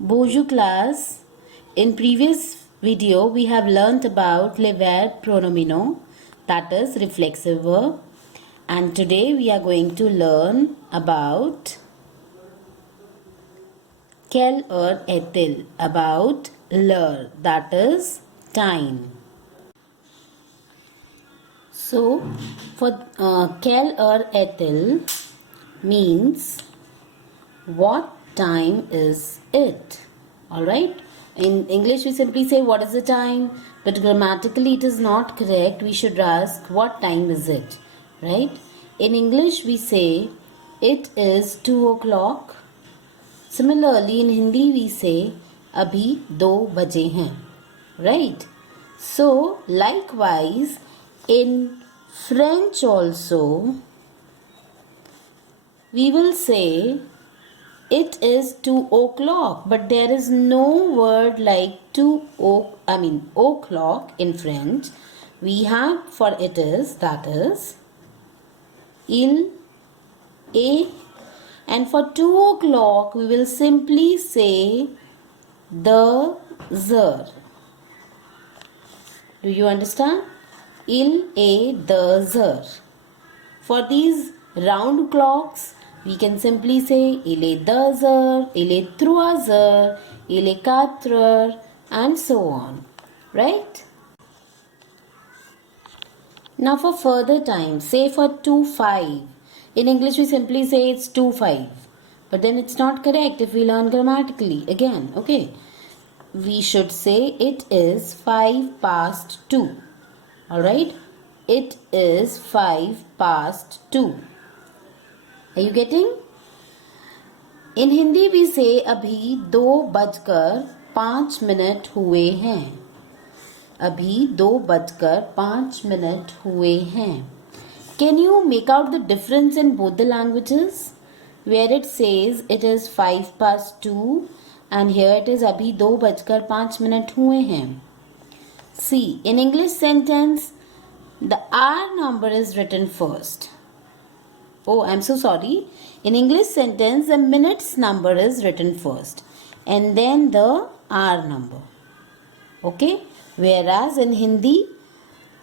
Bonjour class. In previous video we have learnt about le verb pronomino, that is reflexive verb, and today we are going to learn about quelle heure est-il, about l'heure, that is time. So for quelle heure est-il means what time is it? Alright. In English we simply say what is the time, but grammatically it is not correct. We should ask what time is it? Right. In English we say it is 2 o'clock. Similarly in Hindi we say abhi 2 baje hain. Right. So likewise in French also we will say it is 2 o'clock, but there is no word like o'clock in French. We have for it is, that is il est, and for 2 o'clock we will simply say the heure. Do you understand? Il est the heure. For these round clocks we can simply say il est 2 heures, il est 3 heures, il est 4 heures, and so on. Right? Now for further time, say for 2:05. In English we simply say it's 2:05. But then it's not correct if we learn grammatically. Again, okay. We should say it is 5 past 2. Alright? It is 5 past 2. Are you getting? In Hindi we say अभी 2:05 हुए हैं. अभी 2:05 हुए हैं. Can you make out the difference in both the languages? Where it says it is 5 past 2 and here it is अभी 2:05 हुए हैं. See, in English sentence the hour number is written first. Oh, I'm so sorry. In English sentence, the minutes number is written first and then the hour number. Okay? Whereas in Hindi,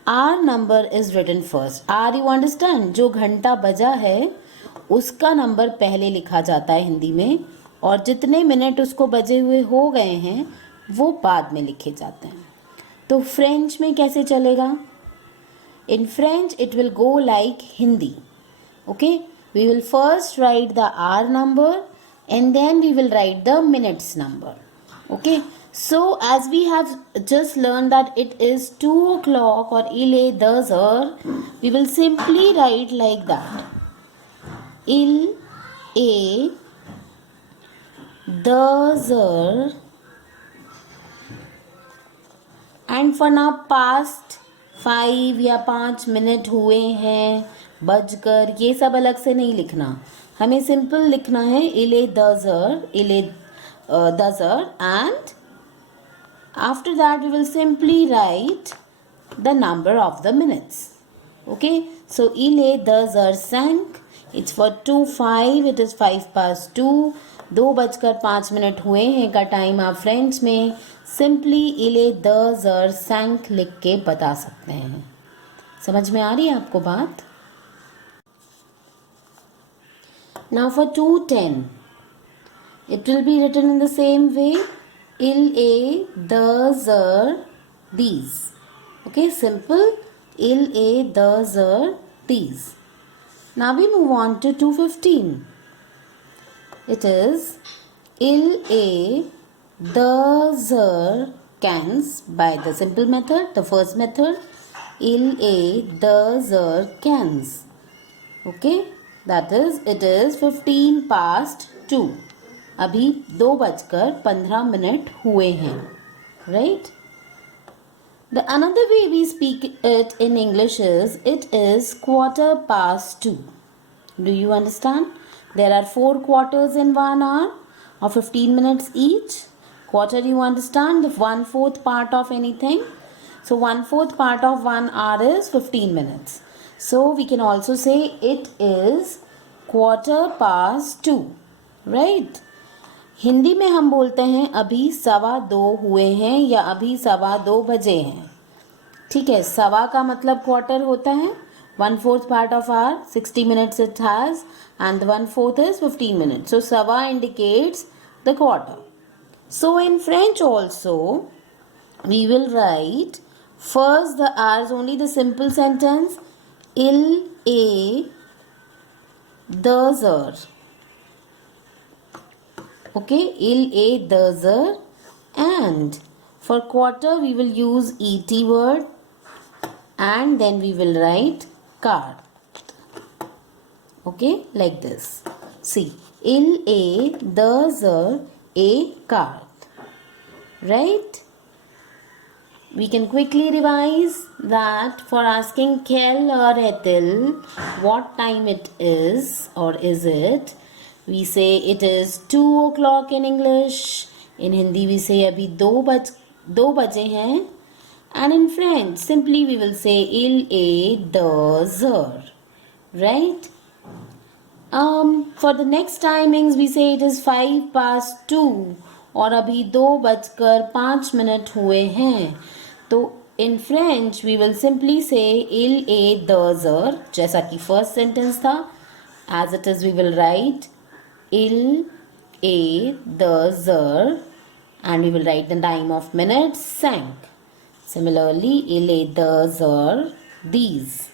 hour number is written first. Hour, you understand? जो घंटा बजा है उसका number पहले लिखा जाता है हिंदी में और जितने मिनट उसको बजे हुए हो गए हैं वो बाद में लिखे जाते हैं. तो फ्रेंच में कैसे चलेगा? In French, it will go like Hindi. Okay, we will first write the hour number and then we will write the minutes number. Okay, so as we have just learned that it is 2 o'clock or il est 2 heures, we will simply write like that. Il est 2 heures, and for now past 5 या 5 minute हुए हैं बजकर, ये सब अलग से नहीं लिखना. हमें सिंपल लिखना है il est 2 heures, il est 2 heures, and after that we will simply write the number of the minutes. Okay, so il est 2 heures 5, it's for 2:05, it is 5 past 2. 2:05 हुए हैं का टाइम आप फ्रेंच में simply il est 2 heures 5 लिख के बता सकते हैं. समझ में आ रही है आपको बात? Now for 2:10, it will be written in the same way. Il est 2 heures 10. Okay, simple. Il est 2 heures 10. Now we move on to 2:15. It is il est 2 heures 15 by the simple method, the first method. Il est 2 heures 15. Okay, that is it is 15 past 2. अभी 2:15 हुए हैं. Right? The another way we speak it in English is it is 2:15. Do you understand? There are 4 quarters in 1 hour of 15 minutes each. Quarter, you understand, the 1/4 part of anything. So 1/4 part of 1 hour is 15 minutes. So we can also say it is 2:15. Right? Hindi में हम बोलते हैं अभी 2:15 हुए हैं या अभी 2:15 बजे हैं. ठीक है, सवा का मतलब क्वार्टर होता है. 1/4 part of hour, 60 minutes it has, and the 1/4 is 15 minutes. So sawa indicates the quarter. So in French also we will write first the hours only, the simple sentence il est 2 heures. Okay, il est 2 heures. And for quarter we will use et word, and then we will write quart. Okay, like this. See, il est 2 heures et quart. Right? We can quickly revise that for asking Kel or Ethel what time it is or is it, we say it is 2 o'clock in English. In Hindi we say abhi 2 baje hain. And in French simply we will say il est 2 heures. Right? For the next timings we say it is 2:05 और अभी 2:05 हुए हैं. तो in French we will simply say il est 2 heures, जैसा कि first sentence था. As it is we will write il est 2 heures and we will write the time of minutes 5. Similarly, il est 2 heures these.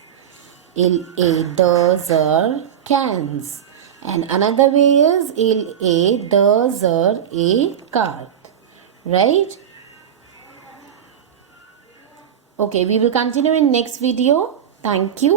Il est 2 heures 15. And another way is il est 2 heures et quart. Right? Okay, we will continue in next video. Thank you.